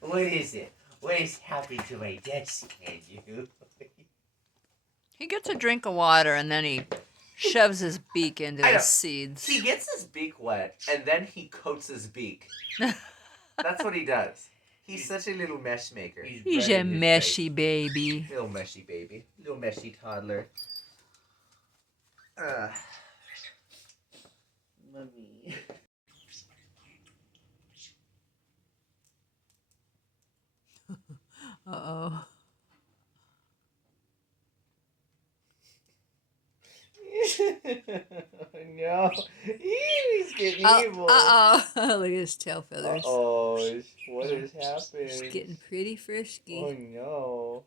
What is it? What is happening to my desk, you? He gets a drink of water and then he shoves his beak into his seeds. He gets his beak wet and then he coats his beak. That's what he does. He's such a little mesh maker. He's a meshy baby. Little meshy baby. Little meshy toddler. Mommy. Uh-oh. No. He's getting evil. Uh-oh. Look at his tail feathers. Uh-oh. What is happening? He's getting pretty frisky. Oh, no.